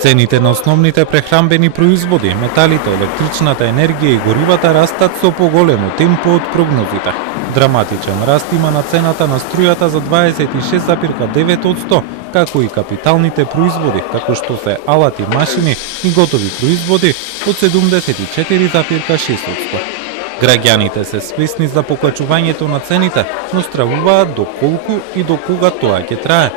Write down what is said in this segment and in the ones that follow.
Цените на основните прехранбени производи, металите, електричната енергија и горивата растат со поголемо темпо од прогнозите. Драматичен раст има на цената на струјата за 26,9%, како и капиталните производи, како што се алати, машини и готови производи од 74,6%. Граѓаните се свесни за покачувањето на цените, но стравуваат до колку и до кога тоа ќе трае.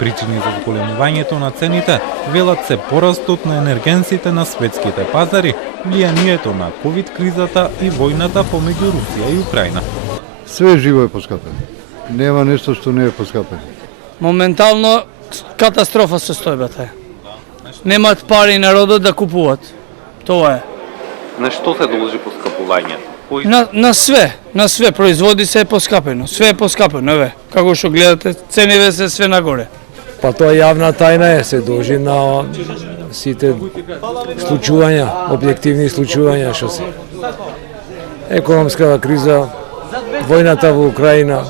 Причини за зголемувањето на цените велат се порастот на енергенсите на светските пазари, влијанието на ковид кризата и војната помеѓу Русија и Украина. Све живо е поскапено. Нема нешто што не е поскапено. Моментално катастрофа состојбата е. Немаат пари народот да купуваат. Тоа е. На што се должи поскапувањето? На све производи се е поскапено. Све е поскапено, еве. Како што гледате, цениве се све нагоре. Па тоа јавна тајна е, се должи на сите случувања, објективни случувања што се. Економската криза, војната во Украина,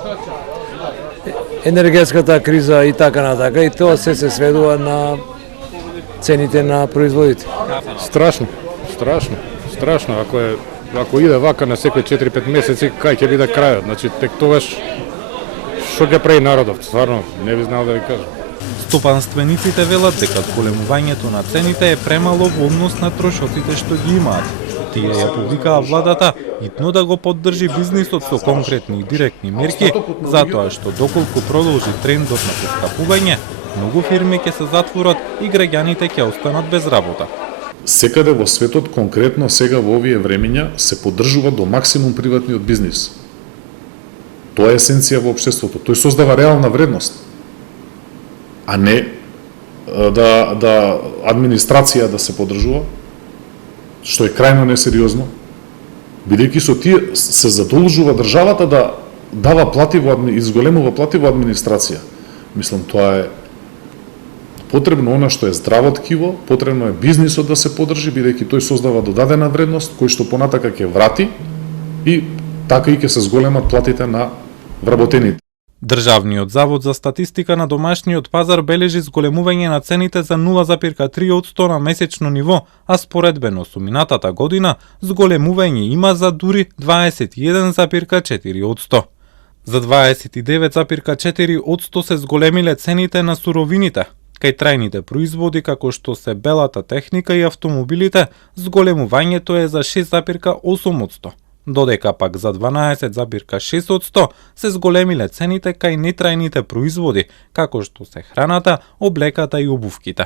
енергетската криза и така натака, и тоа се сведува на цените на производите. Страшно. Ако иде вака на секој 4-5 месеци, кај ќе биде крајот? Значи, тек тогаш што ќе прави народот? Стварно, не би знал да ви кажам. Стопанствениците велат дека зголемувањето на цените е премало во однос на трошоците што ги имаат. Тие ја повикаа владата итно да го поддржи бизнисот со конкретни и директни мерки, затоа што доколку продолжи трендот на поскапување, многу фирми ќе се затворат и граѓаните ќе останат без работа. Секаде во светот, конкретно сега во овие времења, се поддржува до максимум приватниот бизнис. Тоа е есенција во општеството. Тој создава реална вредност, а не да администрација да се поддржува, што е крајно несериозно, бидејќи со тие се задолжува државата да дава плати во изголемува плати во администрација. Мислам, тоа е потребно она што е здраво ткиво, потребно е бизнисот да се поддржи, бидејќи тој создава додадена вредност, кој што понатака ќе врати и така и ќе се зголемат платите на вработените. Државниот завод за статистика на домашниот пазар бележи зголемување на цените за 0,3% на месечно ниво, а споредбено со минатата година зголемување има за дури 21,4%. За 29,4% се зголемиле цените на суровините. Кај трајните производи како што се белата техника и автомобилите, зголемувањето е за 6,8%. Додека пак за 12,6% се зголемиле цените кај нетрајните производи, како што се храната, облеката и обувките.